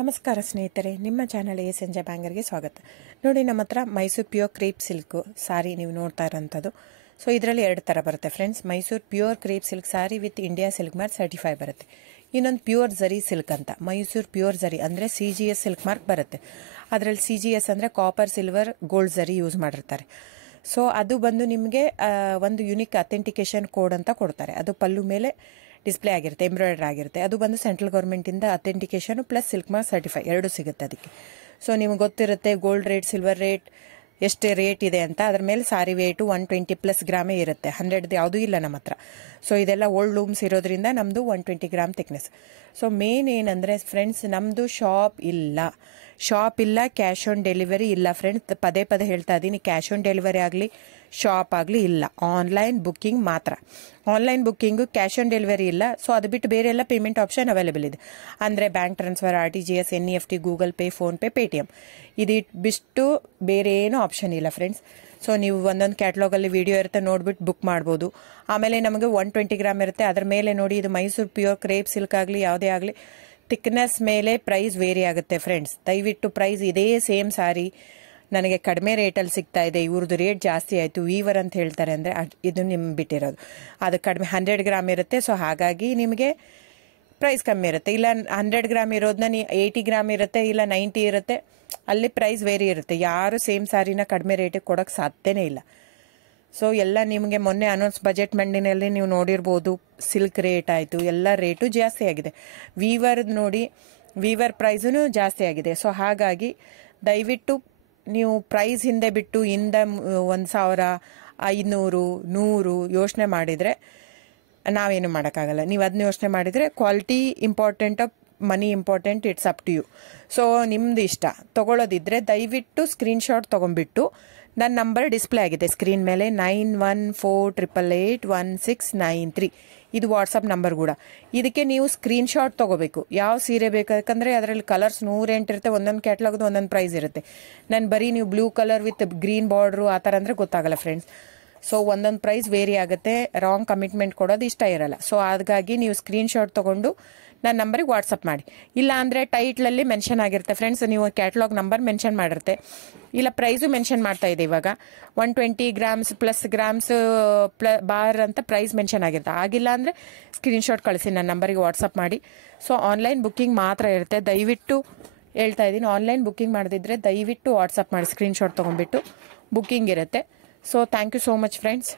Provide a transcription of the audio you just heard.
ನಮಸ್ಕಾರ ಸ್ನೇಹಿತರೆ, ನಿಮ್ಮ ಚಾನಲ್ ಸಂಜೆ ಬ್ಯಾಂಗರ್ಗೆ ಸ್ವಾಗತ. ನೋಡಿ, ನಮ್ಮ ಹತ್ರ ಮೈಸೂರು ಪ್ಯೂರ್ ಕ್ರೇಪ್ ಸಿಲ್ಕ್ ಸಾರಿ ನೀವು ನೋಡ್ತಾ ಇರೋಂಥದ್ದು. ಸೊ ಇದರಲ್ಲಿ ಎರಡು ಥರ ಬರುತ್ತೆ friends. Mysuru pure crepe silk sorry with India silk mark certify ಬರುತ್ತೆ. ಇನ್ನೊಂದು ಪ್ಯೂರ್ ಝರಿ ಸಿಲ್ಕ್ ಅಂತ, ಮೈಸೂರು ಪ್ಯೂರ್ ಝರಿ ಅಂದರೆ CGS ಸಿಲ್ಕ್ ಮಾರ್ಕ್ ಬರುತ್ತೆ. ಅದರಲ್ಲಿ CGS ಅಂದರೆ ಕಾಪರ್, ಸಿಲ್ವರ್, ಗೋಲ್ಡ್ ಝರಿ ಯೂಸ್ ಮಾಡಿರ್ತಾರೆ. ಸೊ ಅದು ಬಂದು ನಿಮಗೆ ಒಂದು ಯುನಿಕ್ ಅಥೆಂಟಿಕೇಶನ್ ಕೋಡ್ ಅಂತ ಕೊಡ್ತಾರೆ. ಅದು ಪಲ್ಲು ಮೇಲೆ ಡಿಸ್ಪ್ಲೇ ಆಗಿರುತ್ತೆ, ಎಂಬ್ರಾಯ್ಡರ್ ಆಗಿರುತ್ತೆ. ಅದು ಬಂದು ಸೆಂಟ್ರಲ್ ಗೌರ್ಮೆಂಟಿಂದ authentication plus silk mark certify ಎರಡು ಸಿಗುತ್ತೆ ಅದಕ್ಕೆ. ಸೊ ನಿಮಗೆ ಗೊತ್ತಿರುತ್ತೆ ಗೋಲ್ಡ್ ರೇಟ್, ಸಿಲ್ವರ್ ರೇಟ್ ಎಷ್ಟು ರೇಟ್ ಇದೆ ಅಂತ. ಅದ್ರ ಮೇಲೆ ಸಾರಿ ವೇಟು 120+ ಗ್ರಾಮೇ ಇರುತ್ತೆ, 100 ಯಾವುದೂ ಇಲ್ಲ ನಮ್ಮ ಹತ್ರ. ಸೊ ಇದೆಲ್ಲ ಓಲ್ಡ್ ಲೂಮ್ಸ್ ಇರೋದ್ರಿಂದ ನಮ್ಮದು 120 ಗ್ರಾಮ್ ಥಿಕ್ನೆಸ್. ಸೊ ಮೇನ್ ಏನಂದರೆ ಫ್ರೆಂಡ್ಸ್, ನಮ್ಮದು ಶಾಪ್ ಇಲ್ಲ, ಕ್ಯಾಶ್ ಆನ್ ಡೆಲಿವರಿ ಇಲ್ಲ ಫ್ರೆಂಡ್ಸ್. ಪದೇ ಪದೇ ಹೇಳ್ತಾ ಇದ್ದೀನಿ, ಕ್ಯಾಶ್ ಆನ್ ಡೆಲಿವರಿ ಆಗಲಿ ಶಾಪ್ ಆಗಲಿ ಇಲ್ಲ, ಆನ್ಲೈನ್ ಬುಕ್ಕಿಂಗ್ ಮಾತ್ರ. Online booking, cash on delivery ಇಲ್ಲ. ಸೊ ಅದು ಬಿಟ್ಟು ಬೇರೆ ಎಲ್ಲ ಪೇಮೆಂಟ್ ಆಪ್ಷನ್ ಅವೈಲೇಬಲ್ ಇದೆ. ಅಂದರೆ bank transfer, RTGS, NEFT, Google pay, PhonePe, Paytm. ಇದು ಬಿಟ್ಟು ಬೇರೆ ಏನೂ ಆಪ್ಷನ್ ಇಲ್ಲ ಫ್ರೆಂಡ್ಸ್. ಸೊ ನೀವು ಒಂದೊಂದು ಕ್ಯಾಟ್ಲಾಗಲ್ಲಿ ವಿಡಿಯೋ ಇರುತ್ತೆ, ನೋಡ್ಬಿಟ್ಟು ಬುಕ್ ಮಾಡ್ಬೋದು. ಆಮೇಲೆ ನಮಗೆ 120 ಗ್ರಾಮ್ ಇರುತ್ತೆ. ಅದ್ರ ಮೇಲೆ ನೋಡಿ, ಇದು ಮೈಸೂರು ಪ್ಯೂರ್ ಕ್ರೇಪ್ ಸಿಲ್ಕ್ ಆಗಲಿ ಯಾವುದೇ ಆಗಲಿ ಥಿಕ್ನೆಸ್ ಮೇಲೆ ಪ್ರೈಸ್ ವೇರಿ ಆಗುತ್ತೆ ಫ್ರೆಂಡ್ಸ್. ದಯವಿಟ್ಟು ಪ್ರೈಸ್ ಇದೇ ಸೇಮ್ ಸಾರಿ ನನಗೆ ಕಡಿಮೆ ರೇಟಲ್ಲಿ ಸಿಗ್ತಾ ಇದೆ, ಇವ್ರದ್ದು ರೇಟ್ ಜಾಸ್ತಿ ಆಯಿತು ವೀವರ್ ಅಂತ ಹೇಳ್ತಾರೆ ಅಂದರೆ ಇದು ನಿಮ್ಗೆ ಬಿಟ್ಟಿರೋದು. ಅದು ಕಡಿಮೆ 100 ಗ್ರಾಮ್ ಇರುತ್ತೆ. ಸೊ ಹಾಗಾಗಿ ನಿಮಗೆ ಪ್ರೈಸ್ ಕಮ್ಮಿ ಇರುತ್ತೆ. ಇಲ್ಲ 100 ಗ್ರಾಮ್ ಇರೋದನ್ನ 80 ಗ್ರಾಮ್ ಇರುತ್ತೆ, ಇಲ್ಲ 90 ಇರುತ್ತೆ. ಅಲ್ಲಿ ಪ್ರೈಸ್ ವೇರಿ ಇರುತ್ತೆ. ಯಾರು ಸೇಮ್ ಸಾರಿನ ಕಡಿಮೆ ರೇಟಿಗೆ ಕೊಡೋಕ್ಕೆ ಸಾಧ್ಯನೇ ಇಲ್ಲ. ಸೊ ಎಲ್ಲ ನಿಮಗೆ ಮೊನ್ನೆ ಅನೌನ್ಸ್ ಬಜೆಟ್ ಮಂಡಿನಲ್ಲಿ ನೀವು ನೋಡಿರ್ಬೋದು, ಸಿಲ್ಕ್ ರೇಟ್ ಆಯಿತು, ಎಲ್ಲ ರೇಟು ಜಾಸ್ತಿ ಆಗಿದೆ. ವೀವರ್ದು ನೋಡಿ, ವೀವರ್ ಪ್ರೈಸೂ ಜಾಸ್ತಿ ಆಗಿದೆ. ಸೊ ಹಾಗಾಗಿ ದಯವಿಟ್ಟು ನೀವು ಪ್ರೈಸ್ ಹಿಂದೆ ಬಿಟ್ಟು 1,000, 500, 100 ಯೋಚನೆ ಮಾಡಿದರೆ ನಾವೇನು ಮಾಡೋಕ್ಕಾಗಲ್ಲ. ನೀವು ಅದನ್ನ ಯೋಚನೆ ಮಾಡಿದರೆ quality important, money important, it's up to you. So ನಿಮ್ಮದು ಇಷ್ಟ. ತೊಗೊಳ್ಳೋದಿದ್ರೆ ದಯವಿಟ್ಟು ಸ್ಕ್ರೀನ್ಶಾಟ್ ತೊಗೊಂಡ್ಬಿಟ್ಟು, ನನ್ನ ನಂಬರ್ ಡಿಸ್ಪ್ಲೇ ಆಗಿದೆ ಸ್ಕ್ರೀನ್ ಮೇಲೆ, 9148881693. ಇದು ವಾಟ್ಸಪ್ ನಂಬರ್ ಕೂಡ. ಇದಕ್ಕೆ ನೀವು ಸ್ಕ್ರೀನ್ಶಾಟ್ ತೊಗೋಬೇಕು. ಯಾವ ಸೀರೆ ಬೇಕು, ಯಾಕಂದರೆ ಅದರಲ್ಲಿ ಕಲರ್ಸ್ 108 ಇರುತ್ತೆ. ಒಂದೊಂದು ಕ್ಯಾಟ್ಲಾಗ್ದು ಒಂದೊಂದು ಪ್ರೈಸ್ ಇರುತ್ತೆ. ನಾನು ಬರೀ ನೀವು blue colour with green border ಆ ಥರ ಅಂದರೆ ಗೊತ್ತಾಗಲ್ಲ ಫ್ರೆಂಡ್ಸ್. ಸೊ ಒಂದೊಂದು ಪ್ರೈಸ್ ವೇರಿ ಆಗುತ್ತೆ. ರಾಂಗ್ ಕಮಿಟ್ಮೆಂಟ್ ಕೊಡೋದು ಇಷ್ಟ ಇರಲ್ಲ. ಸೊ ಹಾಗಾಗಿ ನೀವು ಸ್ಕ್ರೀನ್ಶಾಟ್ ತೊಗೊಂಡು ನನ್ನ ನಂಬರಿಗೆ ವಾಟ್ಸಪ್ ಮಾಡಿ. ಇಲ್ಲ ಅಂದರೆ ಟೈಟ್ಲಲ್ಲಿ ಮೆನ್ಷನ್ ಆಗಿರುತ್ತೆ ಫ್ರೆಂಡ್ಸ್, ನೀವು ಕ್ಯಾಟ್ಲಾಗ್ ನಂಬರ್ ಮೆನ್ಷನ್ ಮಾಡಿರುತ್ತೆ. ಇಲ್ಲ ಪ್ರೈಸು ಮೆನ್ಷನ್ ಮಾಡ್ತಾ ಇದೆ ಇವಾಗ, 120 ಗ್ರಾಮ್ಸ್ ಪ್ಲಸ್ ಗ್ರಾಮ್ಸ್ ಬಾರ್ ಅಂತ ಪ್ರೈಸ್ ಮೆನ್ಷನ್ ಆಗಿರುತ್ತೆ. ಆಗಿಲ್ಲ ಅಂದರೆ ಸ್ಕ್ರೀನ್ಶಾಟ್ ಕಳಿಸಿ, ನನ್ನ ನಂಬರಿಗೆ ವಾಟ್ಸಪ್ ಮಾಡಿ. ಸೊ ಆನ್ಲೈನ್ ಬುಕ್ಕಿಂಗ್ ಮಾತ್ರ ಇರುತ್ತೆ. ದಯವಿಟ್ಟು ಹೇಳ್ತಾ ಇದ್ದೀನಿ, ಆನ್ಲೈನ್ ಬುಕ್ಕಿಂಗ್ ಮಾಡದಿದ್ದರೆ ದಯವಿಟ್ಟು ವಾಟ್ಸಪ್ ಮಾಡಿ, ಸ್ಕ್ರೀನ್ಶಾಟ್ ತೊಗೊಂಡ್ಬಿಟ್ಟು ಬುಕ್ಕಿಂಗ್ ಇರುತ್ತೆ. So thank you so much friends.